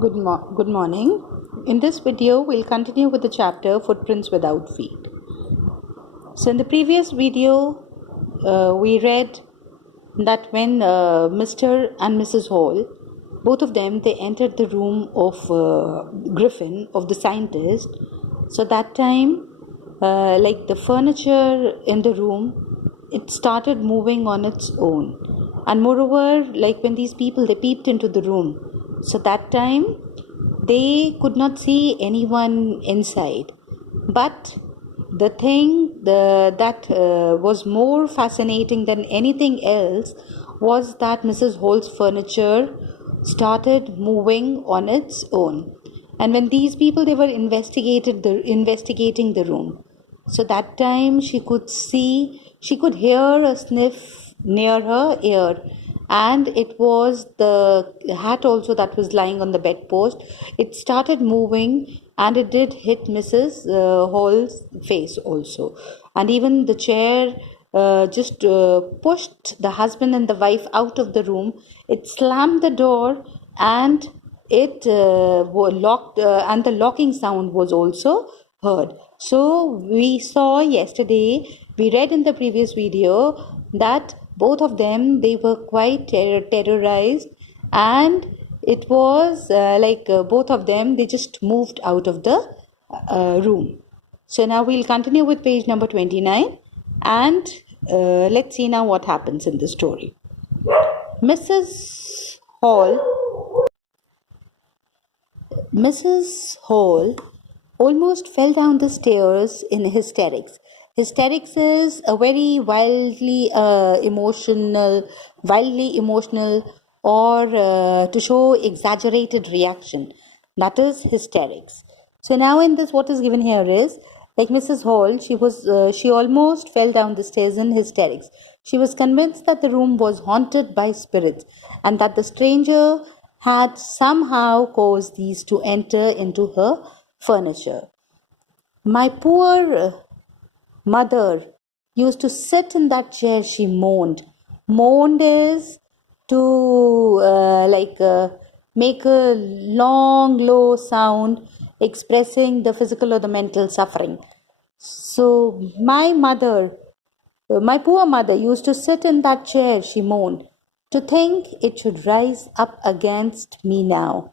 Good morning. In this video, we'll continue with the chapter Footprints Without Feet. So in the previous video, we read that when Mr. and Mrs. Hall, both of them, they entered the room of Griffin, of the scientist. So that time, like the furniture in the room, it started moving on its own. And moreover, like when these people, they peeped into the room, so that time they could not see anyone inside. But the thing that was more fascinating than anything else was that Mrs. Hall's furniture started moving on its own. And when these people, they were investigating the room, so that time she could hear a sniff near her ear, and it was the hat also that was lying on the bedpost. It started moving, and it did hit Mrs. Hall's face also. And even the chair just pushed the husband and the wife out of the room. It slammed the door, and it locked, and the locking sound was also heard. So we saw yesterday, we read in the previous video that both of them, they were quite terrorized, and it was both of them, they just moved out of the room. So now we'll continue with page number 29, and let's see now what happens in the story. Mrs. Hall almost fell down the stairs in hysterics. Hysterics is a very wildly emotional, or to show exaggerated reaction. That is hysterics. So now in this, what is given here is, like Mrs. Hall, she almost fell down the stairs in hysterics. She was convinced that the room was haunted by spirits, and that the stranger had somehow caused these to enter into her furniture. My poor mother used to sit in that chair, she moaned. Moaned is to make a long, low sound expressing the physical or the mental suffering. So my poor mother used to sit in that chair, she moaned. To think it should rise up against me now.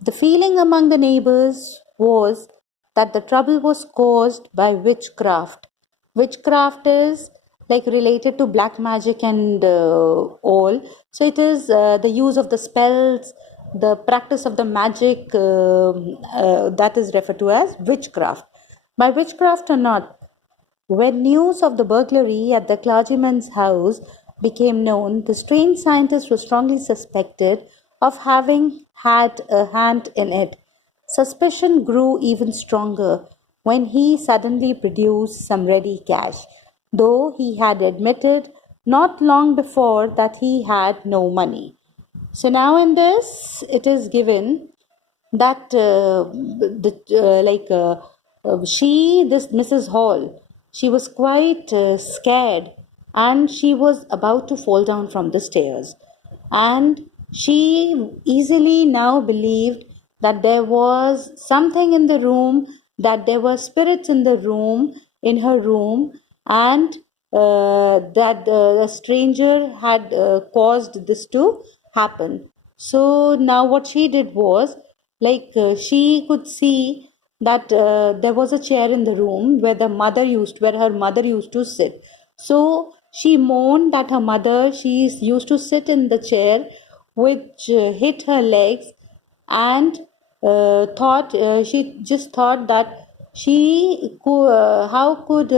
The feeling among the neighbors was that the trouble was caused by witchcraft. Witchcraft is like related to black magic and all. So it is the use of the spells, the practice of the magic, that is referred to as witchcraft. By witchcraft or not, when news of the burglary at the clergyman's house became known, the strange scientist was strongly suspected of having had a hand in it. Suspicion grew even stronger when he suddenly produced some ready cash, though he had admitted not long before that he had no money. So now in this, it is given that this Mrs. Hall, she was quite scared, and she was about to fall down from the stairs. And she easily now believed that there was something in the room, that there were spirits in the room, in her room, and that the stranger had caused this to happen. So now what she did was, she could see that there was a chair in the room where her mother used to sit. So she moaned that her mother, she used to sit in the chair, which hit her legs, and she just thought that how could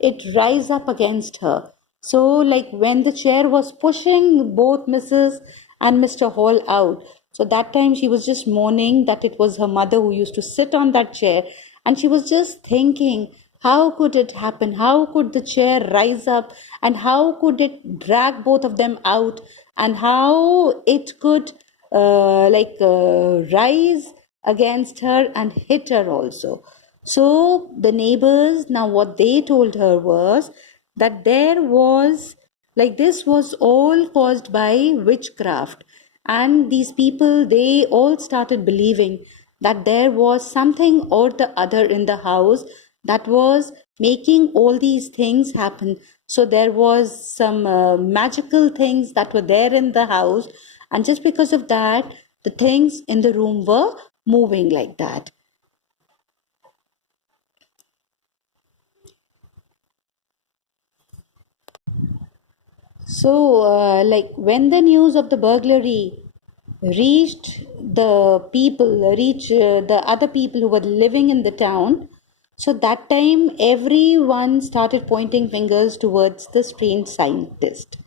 it rise up against her. So like when the chair was pushing both Mrs. and Mr. Hall out, so that time she was just moaning that it was her mother who used to sit on that chair, and she was just thinking, how could it happen? How could the chair rise up, and how could it drag both of them out, and how it could rise against her and hit her also. So the neighbors, now what they told her was that there was, like, this was all caused by witchcraft. and these people, they all started believing that there was something or the other in the house that was making all these things happen. So there was some magical things that were there in the house, and just because of that, the things in the room were moving like that. So, like when the news of the burglary reached the other people who were living in the town, so that time everyone started pointing fingers towards the strange scientist,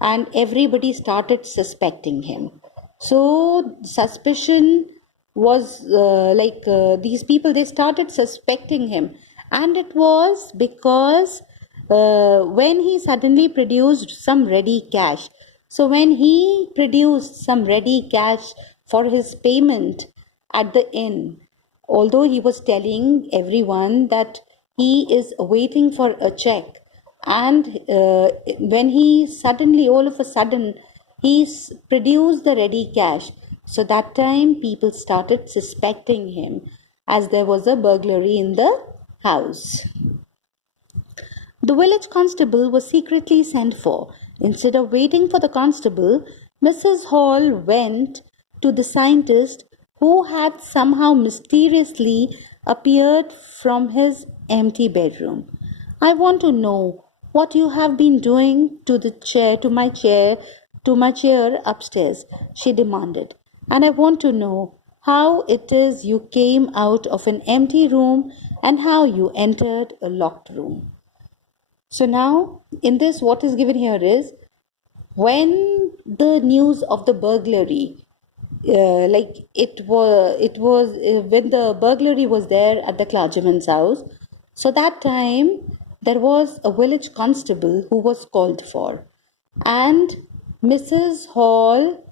and everybody started suspecting him. So, suspicion was these people, they started suspecting him, and it was because when he suddenly produced some ready cash. So, when he produced some ready cash for his payment at the inn, although he was telling everyone that he is waiting for a check, and when he suddenly, all of a sudden, he produced the ready cash. So, that time people started suspecting him as there was a burglary in the house. The village constable was secretly sent for. Instead of waiting for the constable, Mrs. Hall went to the scientist who had somehow mysteriously appeared from his empty bedroom. I want to know what you have been doing to my chair upstairs, she demanded. And I want to know how it is you came out of an empty room and how you entered a locked room. So now, in this, what is given here is when the news of the burglary, when the burglary was there at the clergyman's house. So that time there was a village constable who was called for, and Mrs. Hall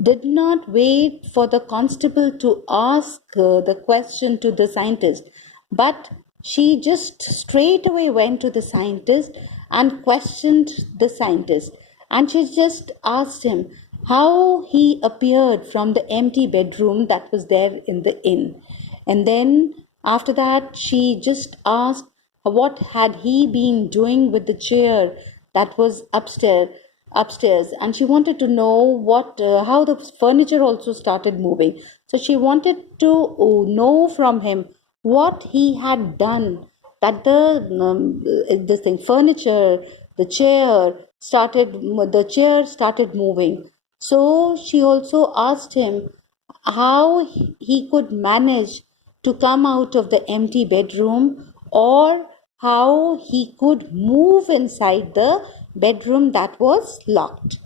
did not wait for the constable to ask the question to the scientist, but she just straight away went to the scientist and questioned the scientist. And she just asked him how he appeared from the empty bedroom that was there in the inn. And then after that, she just asked what had he been doing with the chair that was upstairs, and she wanted to know what how the furniture also started moving. So she wanted to know from him what he had done that this thing furniture the chair started moving. So she also asked him how he could manage to come out of the empty bedroom, or how he could move inside the bedroom that was locked.